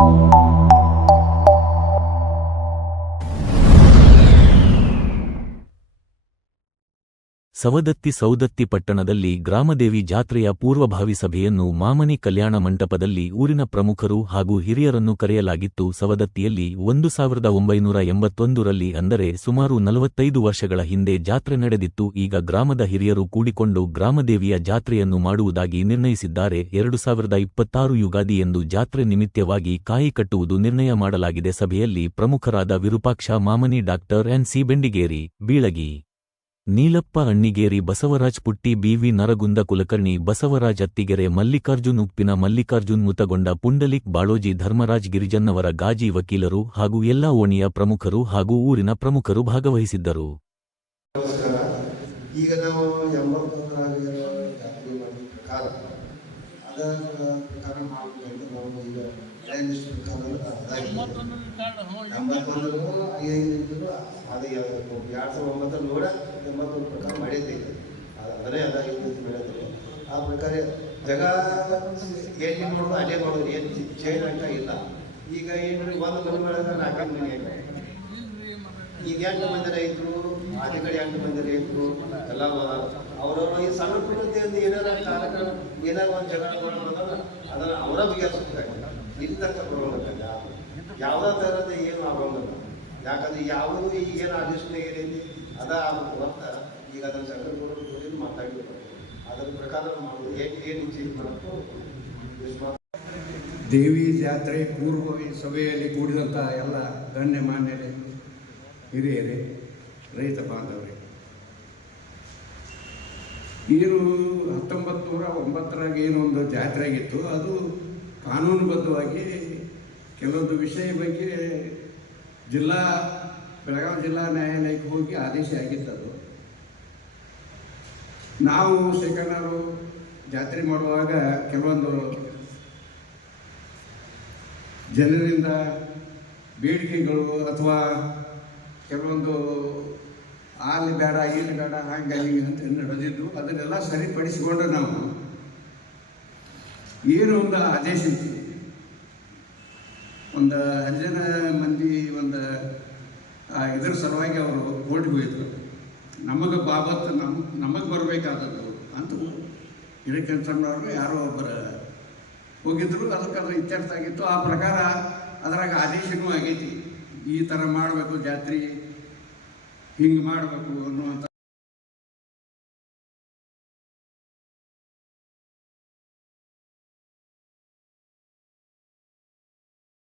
Thank you. Savadatti Saundatti ಪಟ್ಟಣದಲ್ಲಿ ಗ್ರಾಮದೇವಿ ಜಾತ್ರೆಯ ಪೂರ್ವಭಾವಿ ಸಭೆಯನ್ನು ಮಾಮನಿ ಕಲ್ಯಾಣ ಮಂಟಪದಲ್ಲಿ ಊರಿನ ಪ್ರಮುಖರು ಹಾಗೂ ಹಿರಿಯರನ್ನು ಕರೆಯಲಾಗಿತ್ತು. ಸವದತ್ತಿಯಲ್ಲಿ ಒಂದು ಸಾವಿರದ ಒಂಬೈನೂರ ಎಂಬತ್ತೊಂದರಲ್ಲಿ ಅಂದರೆ ಸುಮಾರು ನಲವತ್ತೈದು ವರ್ಷಗಳ ಹಿಂದೆ ಜಾತ್ರೆ ನಡೆದಿತ್ತು. ಈಗ ಗ್ರಾಮದ ಹಿರಿಯರು ಕೂಡಿಕೊಂಡು ಗ್ರಾಮದೇವಿಯ ಜಾತ್ರೆಯನ್ನು ಮಾಡುವುದಾಗಿ ನಿರ್ಣಯಿಸಿದ್ದಾರೆ. ಎರಡು ಸಾವಿರದ ಇಪ್ಪತ್ತಾರು ಯುಗಾದಿ ಎಂದು ಜಾತ್ರೆ ನಿಮಿತ್ತವಾಗಿ ಕಾಯಿ ಕಟ್ಟುವುದು ನಿರ್ಣಯ ಮಾಡಲಾಗಿದೆ. ಸಭೆಯಲ್ಲಿ ಪ್ರಮುಖರಾದ Virupaksha, Mamani doctor N C Bendigeri, Bilagi Neelappa Annigeri Basavaraj Putti B V Naragund Kulkarni Basavaraj Attigere Mallikarjun Uppin Mallikarjun Mutagond Pundalik Baloji Dharmaraj ಗಿರಿಜನ್ನವರ Ghazi ವಕೀಲರು ಹಾಗೂ ಎಲ್ಲಾ ಓಣಿಯ ಪ್ರಮುಖರು ಹಾಗೂ ಊರಿನ ಪ್ರಮುಖರು ಭಾಗವಹಿಸಿದ್ದರು. ಈಗ ನಾವು ಎಂಬತ್ತೊಂದರಾಗಿರೋ ಜಾತ್ರೆ ಮಾಡಿದ ಪ್ರಕಾರ ಅದರ ಪ್ರಕಾರ ಮಾಡಬೇಕಂತ ನಾವು ಈಗ ಅದು ಎರಡು ಸಾವಿರದ ಒಂಬತ್ತರ ನೋಡ ಎಂಬತ್ತೊಂದು ಪ್ರಕಾರ ಅದರೇ ಅದನ್ನೇ ಎಲ್ಲ ಇದು ಬೆಳೆದ್ರು ಆ ಪ್ರಕಾರ ಜಗ ಎಲ್ಲಿ ಅಲ್ಲೇ ಮಾಡೋದು ಏನು ಚೇಂಜ್ ಆಗ್ತಾ ಇಲ್ಲ. ಈಗ ಏನು ಒಂದು ಮನೆ ಮಾಡಿದ್ರೆ ನಾಲ್ಕೈದು ಮನೆ ಈಗ ಎಂಟು ಮಂದಿ ರೈತರು ಆಚೆ ಕಡೆ ಎಂಟು ಮಂದಿ ರೈತರು ಎಲ್ಲ ಅವರವ್ರ ಈ ಸಣ್ಣ ಪುಟ್ಟದ್ದು ಏನಾರ ಕಾರಣ ಏನಾರ ಒಂದು ಜಗಳ ಮಾಡೋದಲ್ಲ ಅದನ್ನ ಅವರ ಬಗೆಹರಿಸ್ಬೇಕಾಗಿಲ್ಲ ಇಲ್ಲಿ ತನಕ ಬರೋಲ್ಲ ಯಾವುದೇ ಥರದ ಏನು ಆಗೋಂಗಿಲ್ಲ ಯಾಕಂದ್ರೆ ಯಾವುದು ಈಗ ಏನು ಅಧಿಷ್ಠಾನ ಏನೈತಿ ಅದ ಅಂತ ಈಗ ಅದರ ಸಂಘಟನೆ ಮಾತಾಡಿದ್ರು ಅದರ ಪ್ರಕಾರ ಮಾಡೋದು. ಏನು ಏನು ಚೇಂಜ್ ಮಾಡಬೇಕು? ಮಾತ್ರ ದೇವಿ ಜಾತ್ರೆ ಪೂರ್ವ ಸಭೆಯಲ್ಲಿ ಕೂಡಿದಂಥ ಎಲ್ಲ ಗಣ್ಯಮಾನ್ಯರೇ ಹಿರಿಯರೇ, ರೈತ ಬಾಂಧವರೇ. ಏನು ಹತ್ತೊಂಬತ್ತು ನೂರ ಒಂಬತ್ತರಾಗ ಒಂದು ಜಾತ್ರೆ ಆಗಿತ್ತು ಅದು ಕಾನೂನುಬದ್ಧವಾಗಿ ಕೆಲವೊಂದು ವಿಷಯ ಬಗ್ಗೆ ಜಿಲ್ಲಾ, ಬೆಳಗಾವಿ ಜಿಲ್ಲಾ ನ್ಯಾಯಾಲಯಕ್ಕೆ ಹೋಗಿ ಆದೇಶ ಆಗಿತ್ತದು ನಾವು ಶೇಖರಣರು ಜಾತ್ರೆ ಮಾಡುವಾಗ ಕೆಲವೊಂದು ಜನರಿಂದ ಬೇಡಿಕೆಗಳು ಅಥವಾ ಕೆಲವೊಂದು ಅಲ್ಲಿ ಬೇಡ, ಇಲ್ಲಿ ಬೇಡ ಹಂಗೆ ಹಿಂಗೆ ಅಂತ ನಡೆದಿದ್ದು ಅದನ್ನೆಲ್ಲ ಸರಿಪಡಿಸಿಕೊಂಡು ನಾವು. ಏನು ಒಂದು ಆದೇಶ ಒಂದು ಹರಿಜನ ಮಂದಿ ಒಂದು ಇದ್ರ ಸಲುವಾಗಿ ಅವರು ಕೋರ್ಟ್ಗೆ ಹೋಯಿತು ನಮಗೆ ಬಾಬತ್, ನಮ್, ನಮಗೆ ಬರಬೇಕಾದದ್ದು ಅಂತ ಹಿರೇಕಂಚಮ್ಮನವರು ಯಾರೋ ಒಬ್ಬರು ಹೋಗಿದ್ರು, ಅದಕ್ಕೆ ಅದು ಇತ್ಯರ್ಥ ಆಗಿತ್ತು. ಆ ಪ್ರಕಾರ ಅದರಾಗ ಆದೇಶನೂ ಆಗೈತಿ. ಈ ಥರ ಮಾಡಬೇಕು ಜಾತ್ರೆ ಹಿಂಗೆ ಮಾಡಬೇಕು ಅನ್ನುವಂಥ